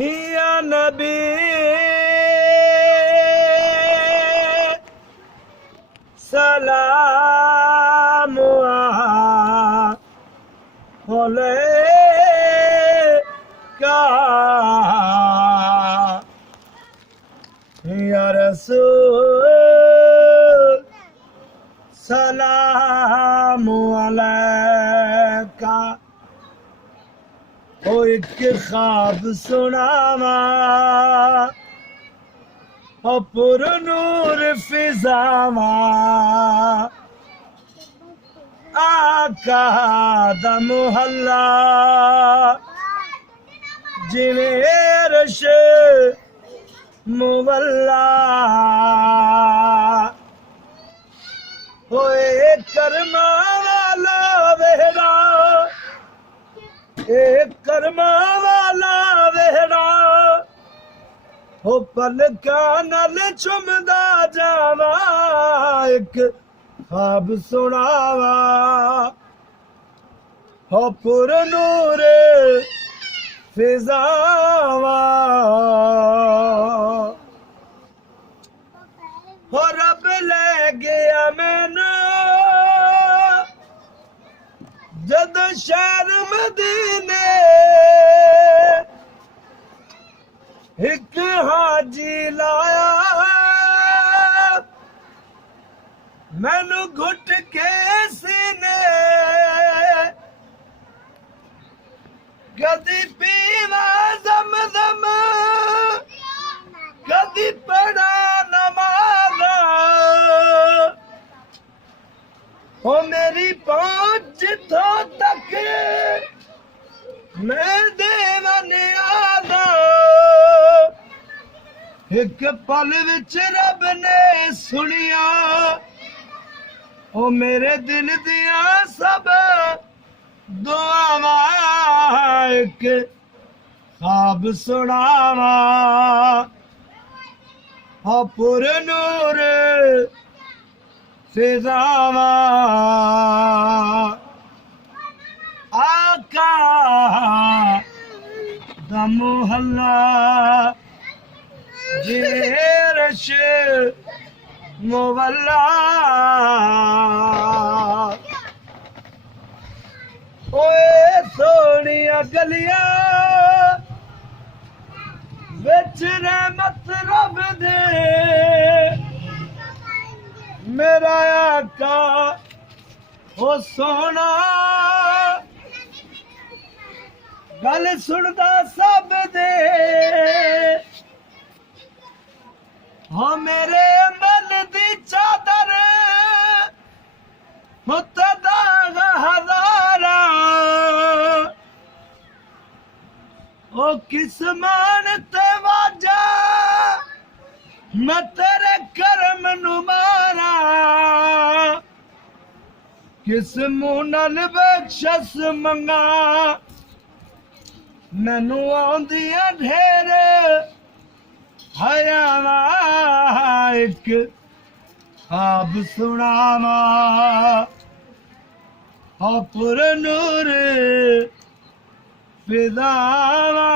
या नबी सलाम अलैका या रसूल सलाम अलैका। ओ एक ख्वाब सुनावा ओ पुरनूर फिजावा आका दा मुहल्ला जिवें अरश मुवल्ला। होए कर्मा वाला वेहड़ा एक कर्मा वाला वेहड़ा हो पलका नल चुमदा जावा एक ख्वाब सुनावा हो पुरनूर फिजावा। हो रब ले गया मैनू जद शहर मदीने एक हाजी लाया मैनू घुट के सीने कदी पीवा ज़मज़म कदी पढ़ा नमाज़ा। ओ मेरी पहुंच जिथों तक मैं देवन आदा एक पल विच रब ने सुनिया ओ मेरे दिल दिया सब दुआवां एक ख्वाब सुनावा ओ पुरनूर फिजावा आका दा मुहल्ला जेरश मुवल्ला। ओए सोनिया गलियां विच रहमत रब दे मेरा आका ओ सोना गल सुनदा सब दे। हो मेरे अमल दी चादर मुतदा हजारा ओ किस मान ते वाजा मैं तेरे करम नु मारा किस मुंह नाल बख्शस मंगा मैनू आउंदियां ढेर हयावा एक ख्वाब सुनावा ओ पुरनूर फिजावा।